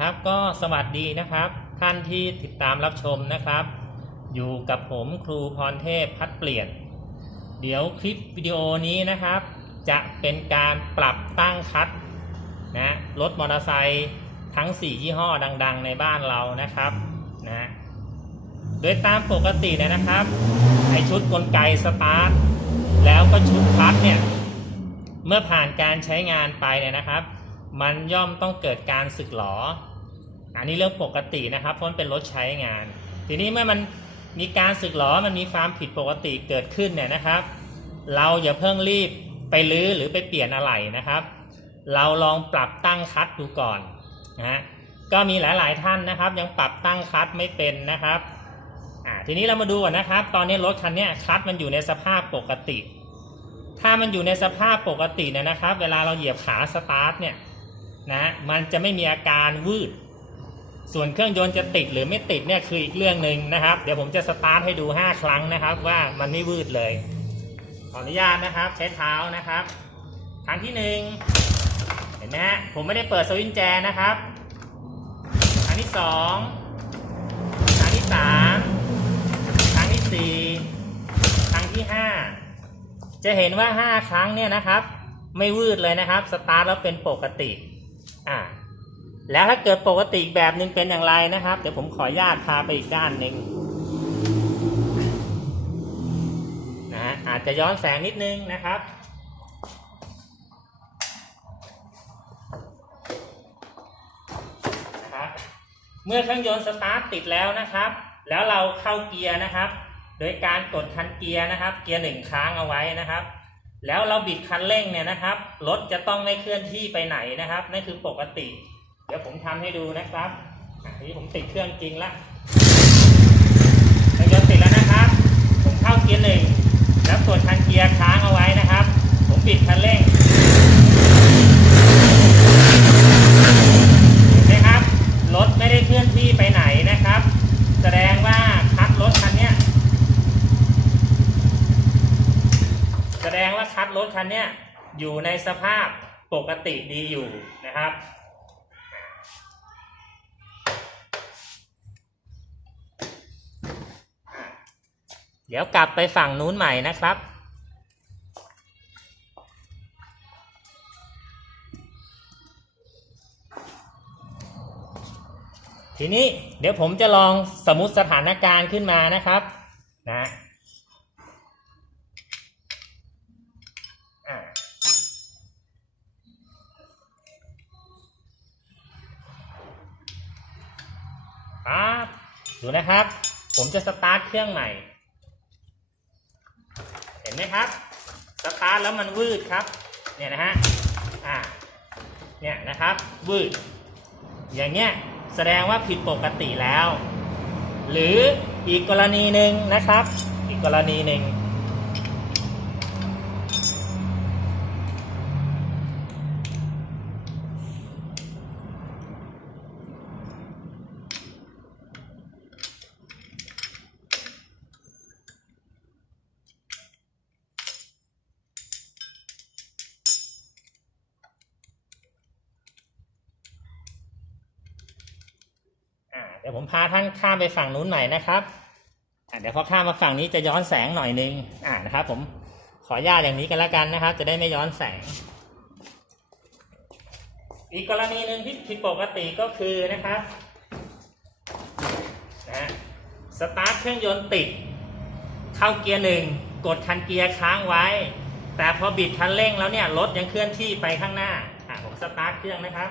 นะครับก็สวัสดีนะครับ ท่านที่ติดตามรับชมนะครับ อยู่กับผมครูพรเทพพัดเปลี่ยน เดี๋ยวคลิปวิดีโอนี้นะครับ จะเป็นการปรับตั้งคัดนะรถมอเตอร์ไซค์ทั้ง 4 ยี่ห้อดังๆ ในบ้านเรานะครับนะโดยตามปกติเนยนะครับไอชุดกลไกสตาร์ทแล้วก็ชุดคัตเนี่ยเมื่อผ่านการใช้งานไปเนี่ยนะครับ มันย่อมต้องเกิดการสึกหรอ อันนี้เรื่องปกตินะครับเพราะมันเป็นรถใช้งาน ทีนี้เมื่อมันมีการสึกหรอ มันมีความผิดปกติเกิดขึ้นเนี่ยนะครับ เราอย่าเพิ่งรีบไปลื้อหรือไปเปลี่ยนอะไหล่นะครับ เราลองปรับตั้งคัดดูก่อนนะฮะ ก็มีหลาย ๆ ท่านนะครับ ยังปรับตั้งคัดไม่เป็นนะครับอ่าทีนี้เรามาดูก่อนนะครับ ตอนนี้รถคันนี้คัดมันอยู่ในสภาพปกติ ถ้ามันอยู่ในสภาพปกติเนี่ยนะครับ เวลาเราเหยียบขาสตาร์ทเนี่ย นะมันจะไม่มีอาการวืด ส่วนเครื่องยนต์จะติดหรือไม่ติดเนี่ยคืออีกเรื่องหนึ่งนะครับ เดี๋ยวผมจะสตาร์ทให้ดู 5 ครั้งนะครับ ว่ามันไม่วืดเลย ขออนุญาตนะครับ ใช้เท้านะครับ ครั้งที่หนึ่งเห็นไหมฮะผมไม่ได้เปิดสวิตช์แจนะครับ ครั้งที่สองครั้งที่สามครั้งที่สี่ครั้งที่ห้าจะเห็นว่า 5 ครั้งเนี่ยนะครับ ไม่วืดเลยนะครับ สตาร์ทแล้วเป็นปกติ อ่า แล้วถ้าเกิดปกติแบบหนึ่งเป็นอย่างไรนะครับ เดี๋ยวผมขออนุญาตพาไปอีกด้านหนึ่งนะฮะอาจจะย้อนแสงนิดนึงนะครับ นะครับ เมื่อเครื่องยนต์สตาร์ทติดแล้วนะครับ แล้วเราเข้าเกียร์นะครับ โดยการกดคันเกียร์นะครับ เกียร์หนึ่งค้างเอาไว้นะครับ แล้วเราบิดคันเร่งเนี่ยนะครับ รถจะต้องไม่เคลื่อนที่ไปไหนนะครับ นั่นคือปกติ เดี๋ยวผมทำให้ดูนะครับอะทีนี้ผมติดเครื่องจริงละเครื่องยนต์ติดแล้วนะครับ ผมเข้าเกียร์หนึ่งแล้วกดคันเกียร์ค้างเอาไว้นะครับ ผมบิดคันเร่งนไหมครับ รถไม่ได้เคลื่อนที่ไปไหนนะครับ แสดงว่าคัดรถคันเนี้ย แส ดงว่าคัดรถคันเนี้ยอยู่ในสภาพปกติดีอยู่นะครับ เดี๋ยวกลับไปฝั่งนู้นใหม่นะครับทีนี้เดี๋ยวผมจะลองสมมุติสถานการณ์ขึ้นมานะครับนะ ดูนะครับ ผมจะสตาร์ทเครื่องใหม่ เห็นไหมครับ สตาร์ทแล้วมันวืดครับ เนี่ยนะฮะ อ่า เนี่ยนะครับ วืด อย่างเงี้ยแสดงว่าผิดปกติแล้ว หรืออีกกรณีหนึ่งนะครับ อีกกรณีหนึ่ง ดี๋ยวผมพาท่านข้ามไปฝั่งนู้นหน่อยนะครับเดี๋ยวพอข้ามมาฝั่งนี้จะย้อนแสงหน่อยนึงอ่านะครับ ผมขออนุญาตอย่างนี้กันแล้วกันนะครับ จะได้ไม่ย้อนแสง อีกกรณีหนึ่งที่ผิดปกติก็คือนะครับนะฮะสตาร์ทเครื่องยนต์ติด เข้าเกียร์หนึ่งกดคันเกียร์ค้างไว้ แต่พอบิดคันเร่งแล้วเนี่ยรถยังเคลื่อนที่ไปข้างหน้าอะผมสตาร์ทเครื่องนะครับ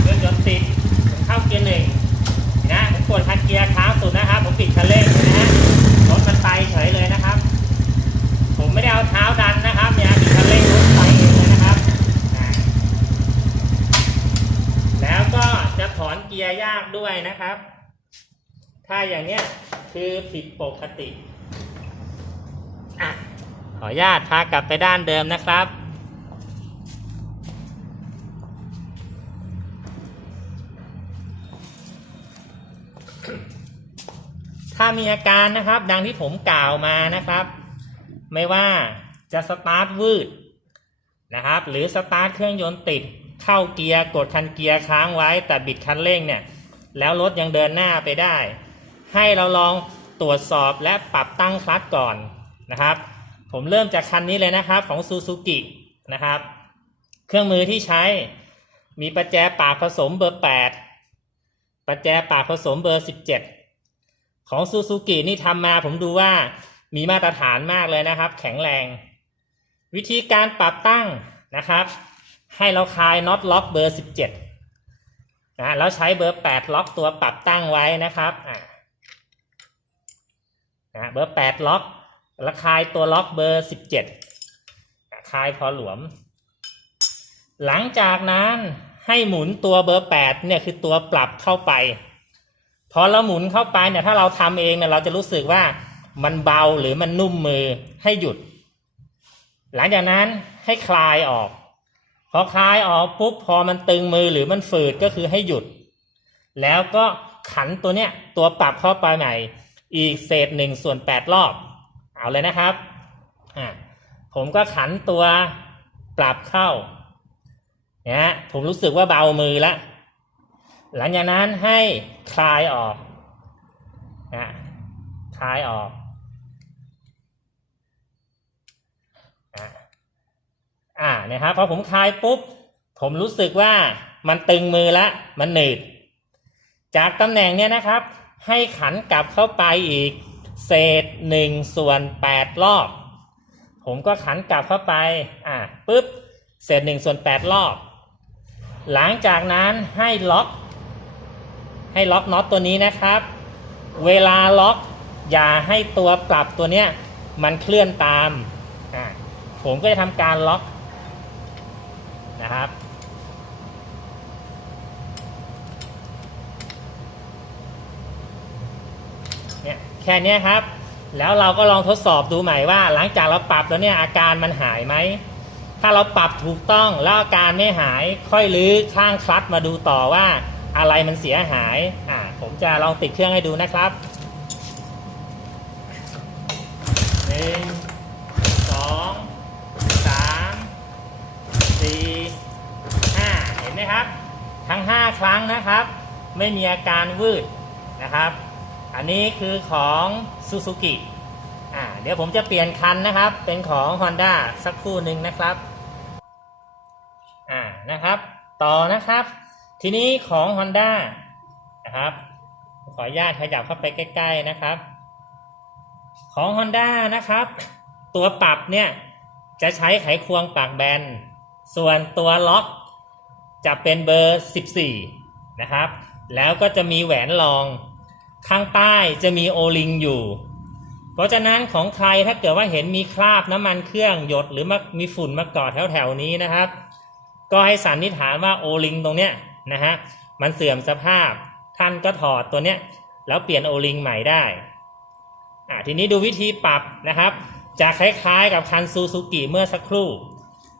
เครื่องยนต์ติดผมเข้าเกียร์หนึ่ง กดคันเกียร์ค้างสุดนะครับ ผมปิดคันเร่งนะฮะรถมันไปเฉยเลยนะครับ ผมไม่ได้เอาเท้าดันนะครับเนี่ยปิดคันเร่งรถไปเองเลยนะครับ แล้วก็จะถอนเกียร์ยากด้วยนะครับ ถ้าอย่างเนี้ยคือผิดปกติอะขออนุญาตพากลับไปด้านเดิมนะครับ มีอาการนะครับ ดังที่ผมกล่าวมานะครับ ไม่ว่าจะสตาร์ทวืดนะครับ หรือสตาร์ทเครื่องยนต์ติดเข้าเกียร์กดคันเกียร์ค้างไว้แต่บิดคันเร่งเนี่ย แล้วรถยังเดินหน้าไปได้ ให้เราลองตรวจสอบและปรับตั้งคลัตช์ก่อนนะครับ ผมเริ่มจากคันนี้เลยนะครับของซูซูกินะครับ เครื่องมือที่ใช้มีประแจปากผสมเบอร์ 8 ประแจปากผสมเบอร์ 17 ของซูซูกินี่ทำมาผมดูว่ามีมาตรฐานมากเลยนะครับ แข็งแรง วิธีการปรับตั้งนะครับ ให้เราคลายน็อตล็อกเบอร์ 17นะแล้วใช้เบอร์ 8 ล็อกตัวปรับตั้งไว้นะครับอ่านะเบอร์ 8 ล็อกแล้วคลายตัวล็อกเบอร์ 17อะคลายพอหลวม หลังจากนั้นให้หมุนตัวเบอร์ 8 เนี่ยคือตัวปรับเข้าไป พอเราหมุนเข้าไปเนี่ยถ้าเราทำเองเนี่ยเราจะรู้สึกว่ามันเบาหรือมันนุ่มมือให้หยุด หลังจากนั้นให้คลายออก พอคลายออกปุ๊บพอมันตึงมือหรือมันฝืดก็คือให้หยุด แล้วก็ขันตัวเนี้ยตัวปรับเข้าไปใหม่อีกเศษหนึ่งส่วนแปดรอบ เอาเลยนะครับอ่าผมก็ขันตัวปรับเข้าเนี่ยผมรู้สึกว่าเบามือละ หลังจากนั้นให้คลายออกนะคลายออกอ่านะครับพอผมคลายปุ๊บ ผมรู้สึกว่ามันตึงมือละมันหนืด จากตำแหน่งเนี้ยนะครับ ให้ขันกลับเข้าไปอีก เศษหนึ่งส่วนแปดรอบ ผมก็ขันกลับเข้าไปอ่าปุ๊บ เศษหนึ่งส่วนแปดรอบ หลังจากนั้นให้ล็อก ให้ล็อกน็อตตัวนี้นะครับ เวลาล็อกอย่าให้ตัวปรับตัวเนี้ยมันเคลื่อนตาม ผมก็จะทำการล็อกนะครับ เนี่ยแค่นี้ครับ แล้วเราก็ลองทดสอบดูใหม่ว่า หลังจากเราปรับแล้วเนี่ยอาการมันหายไหม ถ้าเราปรับถูกต้องแล้วอาการไม่หายค่อยลื้อข้างคลัตมาดูต่อว่า อะไรมันเสียหาย อ่า ผมจะลองติดเครื่องให้ดูนะครับหนึ่งสองสามสี่ห้าเห็นไหมครับ ทั้งห้าครั้งนะครับ ไม่มีอาการวืดนะครับ อันนี้คือของซูซูกิอ่าเดี๋ยวผมจะเปลี่ยนคันนะครับ เป็นของ Honda สักครู่หนึ่งนะครับ อ่านะครับ ต่อนะครับ ทีนี้ของ Honda นะครับ ขออนุญาตขยับเข้าไปใกล้ ๆนะครับ ของ Honda นะครับ ตัวปรับเนี่ยจะใช้ไขควงปากแบน ส่วนตัวล็อกจะเป็นเบอร์ 14 นะครับ แล้วก็จะมีแหวนรอง ข้างใต้จะมีโอลิงอยู่ เพราะฉะนั้นของใครถ้าเกิดว่าเห็นมีคราบน้ำมันเครื่องหยดหรือมามีฝุ่นมาเกาะแถวๆนี้นะครับ ก็ให้สันนิษฐานว่าโอลิงตรงเนี้ย นะฮะมันเสื่อมสภาพ ท่านก็ถอดตัวเนี้ยแล้วเปลี่ยนโอลิงใหม่ได้อ่าทีนี้ดูวิธีปรับนะครับ จะคล้ายๆกับคันซูซูกิเมื่อสักครู่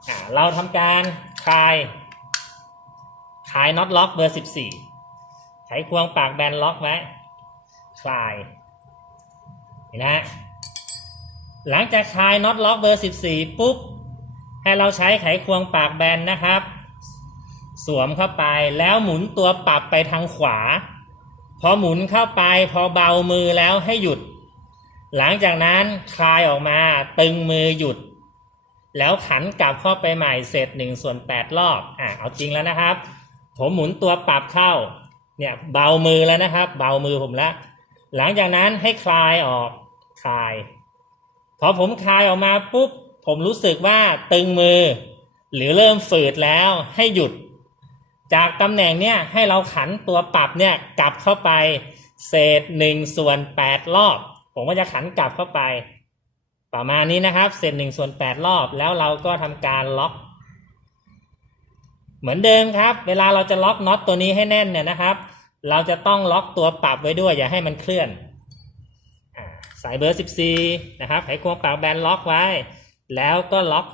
อ่าเราทำการคลายคลายน็อตล็อกเบอร์ 14ไขควงปากแบนล็อกไว้คลายเห็นนะฮะหลังจากคลายน็อตล็อกเบอร์ 14 ปุ๊บ ให้เราใช้ไขควงปากแบนนะครับ สวมเข้าไปแล้วหมุนตัวปรับไปทางขวา พอหมุนเข้าไปพอเบามือแล้วให้หยุด หลังจากนั้นคลายออกมาตึงมือหยุด แล้วขันกลับเข้าไปใหม่เสร็จหนึ่งส่วนแปดรอบอะเอาจริงแล้วนะครับ ผมหมุนตัวปรับเข้าเนี่ยเบามือแล้วนะครับ เบามือผมแล้วหลังจากนั้นให้คลายออกคลาย พอผมคลายออกมาปุ๊บผมรู้สึกว่าตึงมือ หรือเริ่มฝืดแล้วให้หยุด จากตำแหน่งเนี่ยให้เราขันตัวปรับเนี่ยกลับเข้าไป เศษหนึ่งส่วนแปดรอบ ผมก็จะขันกลับเข้าไป ประมาณนี้นะครับ เศษหนึ่งส่วนแปดรอบ แล้วเราก็ทำการล็อก เหมือนเดิมครับ เวลาเราจะล็อกน็อตตัวนี้ให้แน่นเนี่ยนะครับ เราจะต้องล็อกตัวปรับไว้ด้วย อย่าให้มันเคลื่อนสายเบอร์ 14 นะครับไขควงปากแบนล็อกไว้ แล้วก็ล็อก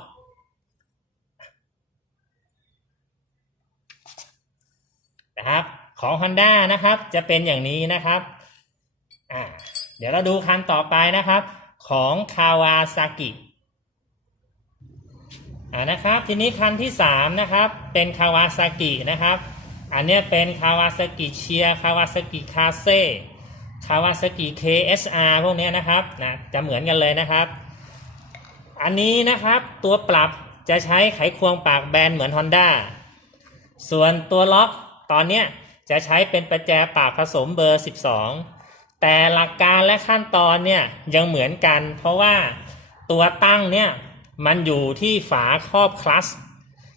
นะครับของ Honda นะครับ จะเป็นอย่างนี้นะครับอ่าเดี๋ยวเราดูคันต่อไปนะครับ ของ Kawasaki อ่านะครับ ทีนี้คันที่3นะครับ เป็นคาวาซากินะครับ อันนี้เป็นคาวาซากิเชียคาวาซากิคาเซ่คาวาซากิ KSR พวกนี้นะครับนะจะเหมือนกันเลยนะครับ อันนี้นะครับตัวปรับจะใช้ไขควงปากแบนเหมือน Honda ส่วนตัวล็อก ตอนเนี้ยจะใช้เป็นประแจปากผสมเบอร์ 12 แต่หลักการและขั้นตอนเนี่ยยังเหมือนกัน เพราะว่าตัวตั้งเนี่ยมันอยู่ที่ฝาครอบคลัส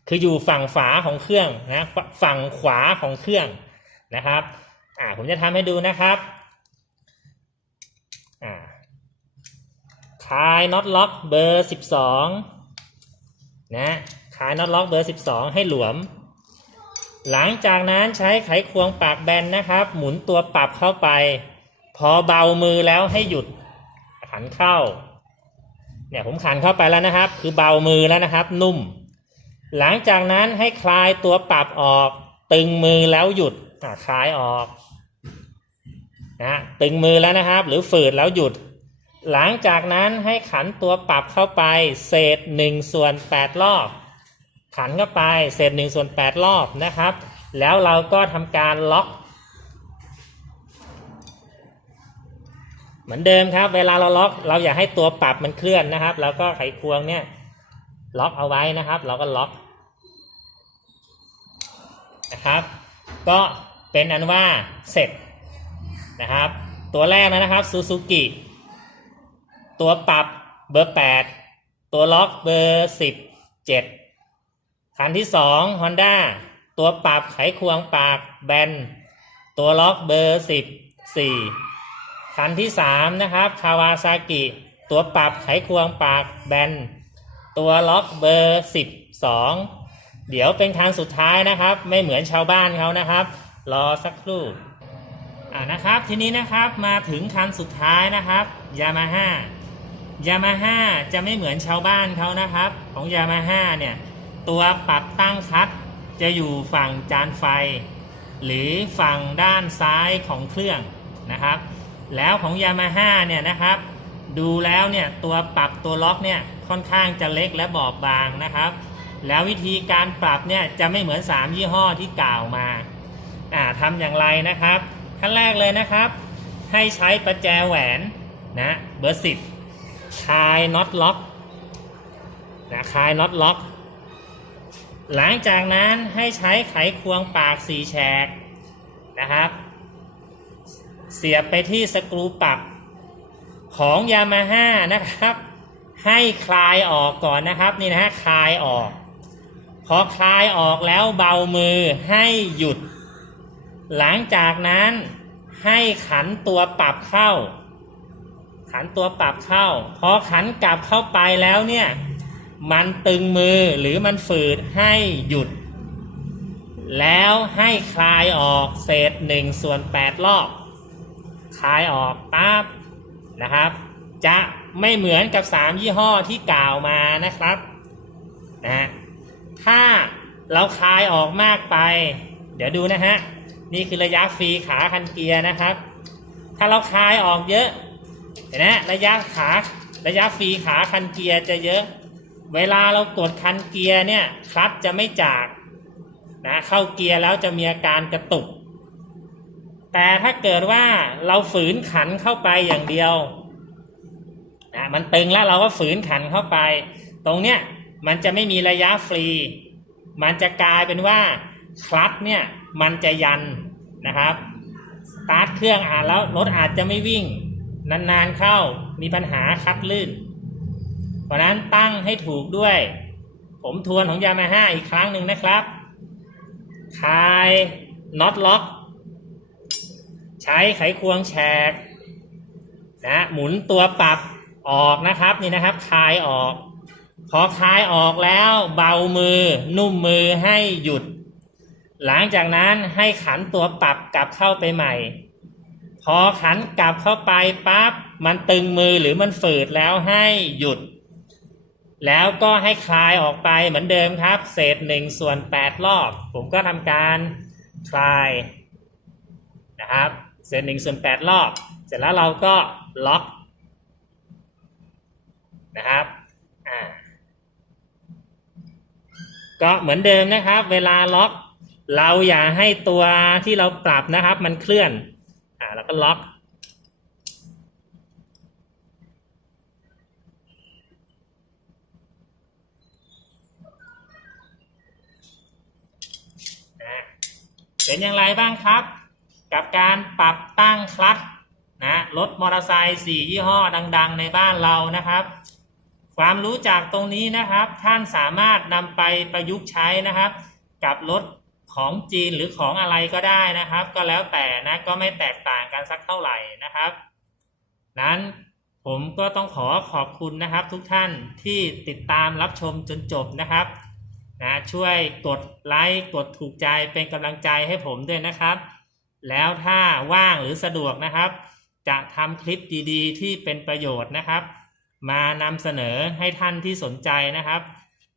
คืออยู่ฝั่งฝาของเครื่องนะฝั่งขวาของเครื่องนะครับอ่าผมจะทำให้ดูนะครับอ่าคลายน็อตล็อกเบอร์ 12นะคลายน็อตล็อกเบอร์ 12 ให้หลวม หลังจากนั้นใช้ไขควงปากแบนนะครับ หมุนตัวปรับเข้าไป พอเบามือแล้วให้หยุดขันเข้า เนี่ยผมขันเข้าไปแล้วนะครับ คือเบามือแล้วนะครับ นุ่ม หลังจากนั้นให้คลายตัวปรับออก ตึงมือแล้วหยุดคลายออกนะตึงมือแล้วนะครับ หรือฝืดแล้วหยุด หลังจากนั้นให้ขันตัวปรับเข้าไป เศษ1ส่วน8รอบ ขันเข้าไปเศษ1ส่วน8รอบนะครับ แล้วเราก็ทำการล็อกเหมือนเดิมครับ เวลาเราล็อก เราอย่าให้ตัวปรับมันเคลื่อนนะครับ แล้วก็ไขควงเนี่ยล็อกเอาไว้นะครับ เราก็ล็อกนะครับ ก็เป็นอันว่าเสร็จนะครับ ตัวแรกนะครับซูซูกิตัวปรับเบอร์ 8 ตัวล็อกเบอร์10 7 คันที่2 Honda ตัวปรับไขควงปากแบน ตัวล็อกเบอร์10 4คันที่3นะครับคาวาซากิตัวปรับไขควงปากแบน ตัวล็อกเบอร์12เดี๋ยวเป็นคันสุดท้ายนะครับ ไม่เหมือนชาวบ้านเขานะครับ รอสักครู่อ่านะครับทีนี้นะครับมาถึงคันสุดท้ายนะครับยามาฮ่ายามาฮ่าจะไม่เหมือนชาวบ้านเขานะครับ ของยามาฮ่าเนี่ย ตัวปรับตั้งคัดจะอยู่ฝั่งจานไฟ หรือฝั่งด้านซ้ายของเครื่องนะครับ แล้วของยามาฮ่าเนี่ยนะครับ ดูแล้วเนี่ยตัวปรับตัวล็อกเนี่ยค่อนข้างจะเล็กและบอบบางนะครับ แล้ววิธีการปรับเนี่ยจะไม่เหมือน 3 ยี่ห้อที่กล่าวมาอ่าทำอย่างไรนะครับขั้นแรกเลยนะครับ ให้ใช้ประแจแหวนนะเบอร์สิบคลายน็อตล็อกนะคลายน็อตล็อก หลังจากนั้นให้ใช้ไขควงปากสีแฉกนะครับ เสียบไปที่สกรูปรับของยามาฮ่านะครับ ให้คลายออกก่อนนะครับนี่นะฮะคลายออก พอคลายออกแล้วเบามือให้หยุด หลังจากนั้นให้ขันตัวปรับเข้า ขันตัวปรับเข้า พอขันกลับเข้าไปแล้วเนี่ย มันตึงมือหรือมันฝืดให้หยุด แล้วให้คลายออกเศษหนึ่งส่วนแปดรอบ คลายออกปั๊บนะครับ จะไม่เหมือนกับ3ยี่ห้อที่กล่าวมานะครับนะฮะถ้าเราคลายออกมากไป เดี๋ยวดูนะฮะ นี่คือระยะฟรีขาคันเกียร์นะครับ ถ้าเราคลายออกเยอะเห็นไหมระยะขาระยะฟรีขาคันเกียร์จะเยอะ เวลาเรากดคันเกียร์เนี่ยคลัตช์จะไม่จากนะเข้าเกียร์แล้วจะมีอาการกระตุก แต่ถ้าเกิดว่าเราฝืนขันเข้าไปอย่างเดียวนะมันตึงแล้วเราก็ฝืนขันเข้าไป ตรงเนี้ยมันจะไม่มีระยะฟรี มันจะกลายเป็นว่าคลัตช์เนี่ยมันจะยันนะครับสตาร์ทเครื่องอ่านแล้วรถอาจจะไม่วิ่ง นานๆเข้ามีปัญหาคัดลื่น เพราะนั้นตั้งให้ถูกด้วย ผมทวนของยามาฮ่าอีกครั้งหนึ่งนะครับคลายน็อตล็อก ใช้ไขควงแฉกนะหมุนตัวปรับออกนะครับนี่นะครับคลายออก พอคลายออกแล้วเบามือ นุ่มมือให้หยุด หลังจากนั้นให้ขันตัวปรับกลับเข้าไปใหม่ พอขันกลับเข้าไปปั๊บมันตึงมือหรือมันฝืดแล้วให้หยุด แล้วก็ให้คลายออกไปเหมือนเดิมครับ เศษหนึ่งส่วนแปดรอบ ผมก็ทำการคลายนะครับ เศษหนึ่งส่วนแปดรอบ เสร็จแล้วเราก็ล็อกนะครับอ่าก็เหมือนเดิมนะครับ เวลาล็อก เราอย่าให้ตัวที่เราปรับนะครับ มันเคลื่อนอ่าแล้วก็ล็อก อะ เป็นอย่างไรบ้างครับ กับการปรับตั้งคลัตช์นะรถมอเตอร์ไซค์สี่ยี่ห้อดัง ๆ ในบ้านเรานะครับ ความรู้จากตรงนี้นะครับ ท่านสามารถนำไปประยุกต์ใช้นะครับ กับรถของจีนหรือของอะไรก็ได้นะครับ ก็แล้วแต่นะก็ไม่แตกต่างกันสักเท่าไหร่นะครับ นั้นผมก็ต้องขอขอบคุณนะครับ ทุกท่านที่ติดตามรับชมจนจบนะครับ นะช่วยกดไลค์กดถูกใจเป็นกำลังใจให้ผมด้วยนะครับ แล้วถ้าว่างหรือสะดวกนะครับ จะทำคลิปดีๆ ที่เป็นประโยชน์นะครับ มานำเสนอให้ท่านที่สนใจนะครับ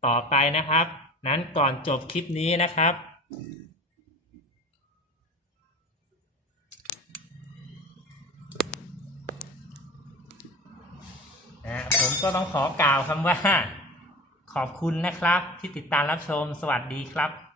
ต่อไปนะครับ นั้นก่อนจบคลิปนี้นะครับนะผมก็ต้องขอกล่าวคำว่า ขอบคุณนะครับที่ติดตามรับชม สวัสดีครับ